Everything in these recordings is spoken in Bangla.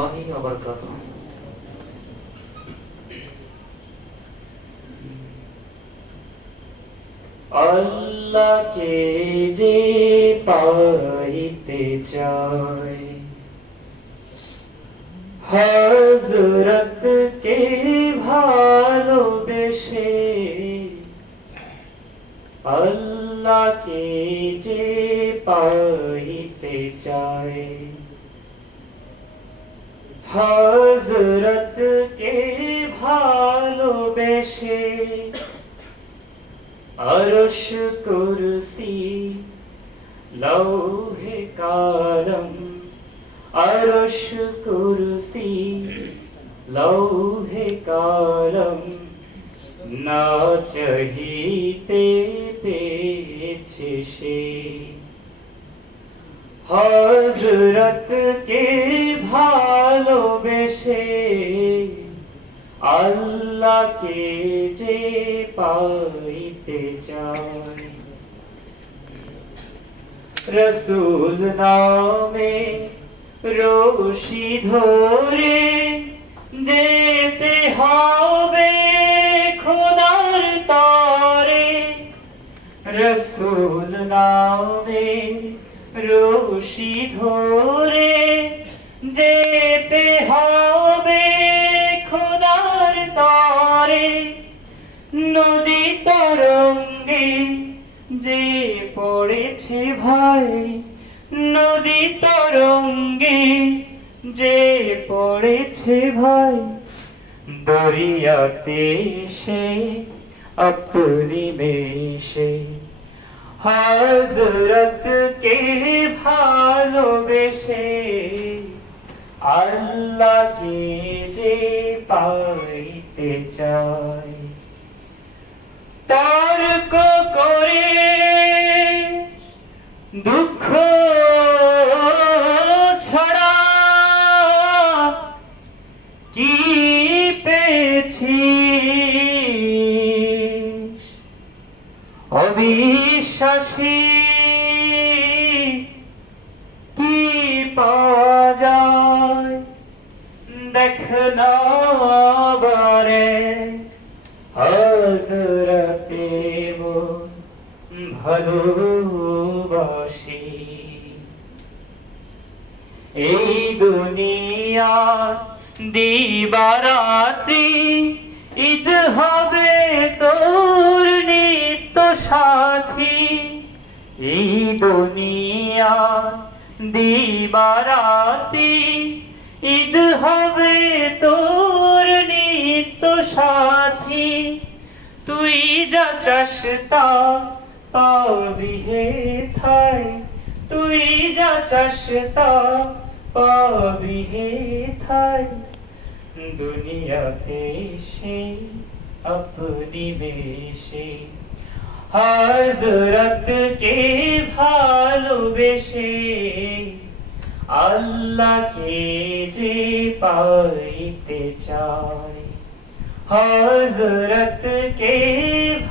রহমতুল্লাহি ওয়া বারাকাতুহু। আল্লাহকে যে পাইতে চায়, হযরতকে ভালোবেসে, আল্লাহকে যে পাইতে চায়, হযরতকে ভালোবেসে, আরশ কুরসি লৌহে কালম, আরশ কুরসি লৌহে কালম, না চাহিতে পেয়েছে সে, হযরতকে ভালোবেসে, আল্লাহকে যে পাইতে চায়। রসূল নামে রশি ধরে যেতে হবে খোদার তরে, রসূল নামে রশি ধরে যেতে হবে খোদার তরে, নদী তরঙ্গে যে পড়েছে ভাই, নদী তরঙ্গে যে পড়েছে ভাই, দরিয়াতে সে আপনি মেশে, হযরতকে ভালোবেসে, আল্লাহকে যে পাইতে চায়। তর্ক করে দুঃখ ছাড়া কি পেয়েছিস, অবিশ্বাসী কি পাওয়া যায়, দেখ না বারে হযরতে ভালোবাসি। এই দুনিয়া দিবারাত্রি ঈদ হবে তোর নিত্য সাথী, এই দুনিয়া দিবারাত্রি ঈদ হবে তোর নিত্য সাথী, তুই যা চাস তা পাবি হে ঠাই, তুই যা চাস তা পাবি হে ঠাই, দুনিয়াতে সে আপনি বেশে, হযরতকে ভালোবেসে, আল্লাহকে যে পাইতে চায়, হযরতকে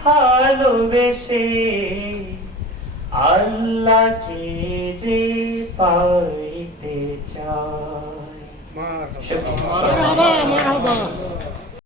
ভালোবেসে, আল্লাহকে যে পাইতে চায়। মারহাবা মারহাবা।